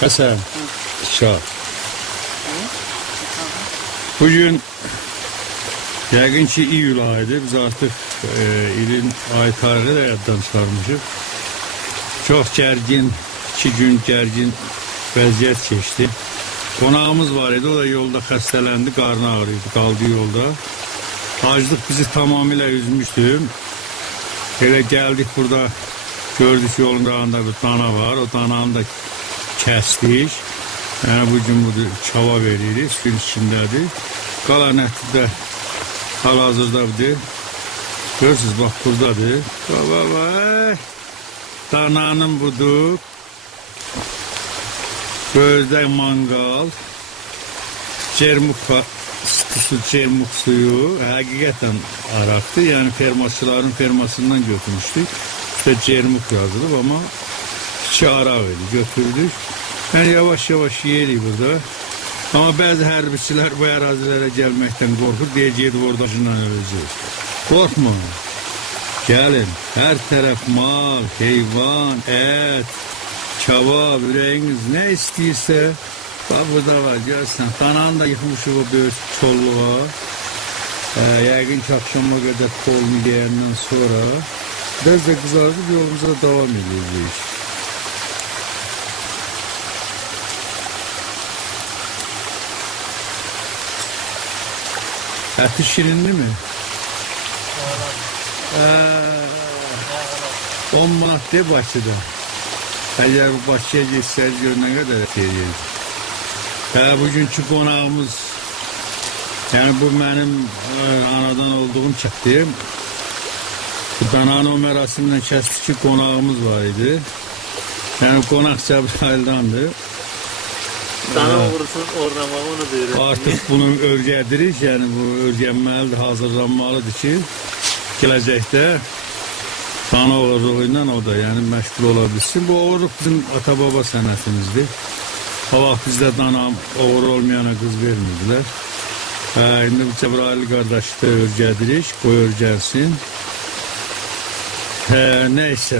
Hasan, Şah. Bugün yəqin ki iyul ayıdır. Biz artıq ilin ay tarihi də yaddan çıxarmışıq. Çox gərgin, 2 gün gərgin vəziyyət keçdi. Qonağımız var idi, o da yolda xəstələndi, qarnı ağrıydı, qaldı yolda. Aclıq bizi tamamilə üzmüşdü. Elə gəldik burada, gördük yolun qırağında bir dana var, o dananı da kəsdik. Yəni bugün budur, çava veririk, suyun içindədir. Qalan əti də hal-hazırdadır. Görürsünüz, bax buradadır. Dananın budur. Gözdə mangal. Cermuk cermuk suyu. Həqiqətən araqdır. Yəni fermasçıların fermasından götürmüşdük. İşte cermuk yazılıb, ama iki araq idi, götürdük. Yəni yavaş-yavaş yeyirik burada. Ama bəzi hərbiçilər bu ərazilərə gəlməkdən qorxur, deyəcək ordacından öləcək. Qorxma. Gəlin, hər tərəf mal, heyvan, ət, kebab, ürəyiniz nə istəyirsə, bax burada var, görsən. Dananı da yıxmışıq o böyük çolluğa. Yəqin ki, akşama qədər kolunu yeyəndən sonra biraz da qızardıb yolumuza davam edirik. Əti şirinli mi? 10 manat de Bakıda. Əgər Bakıya geçsəz gör nə qədər veririk. Bugünkü qonağımız, yəni bu mənim anadan olduğum çəkdim. Bu dananı o mərasimlə kəsdik ki, qonağımız var idi. Yəni qonaq Cəbrayıldandır. Dana vurursun, ornamağını deyir. Artıq bunu örgədirik, yəni bu örgənməlidir, hazırlanmalıdır ki, gələcəkdə dana oğurluğu ilə o da yəni məşğul ola bilsin. Bu oğurluq bizim ata-baba sənətimizdir. O vaxt bizdə dana oğur olmayana qız vermirdilər. İndi bu Cəbrayıl qardaşı da örgədirik, qoy örgənsin. Nəysə.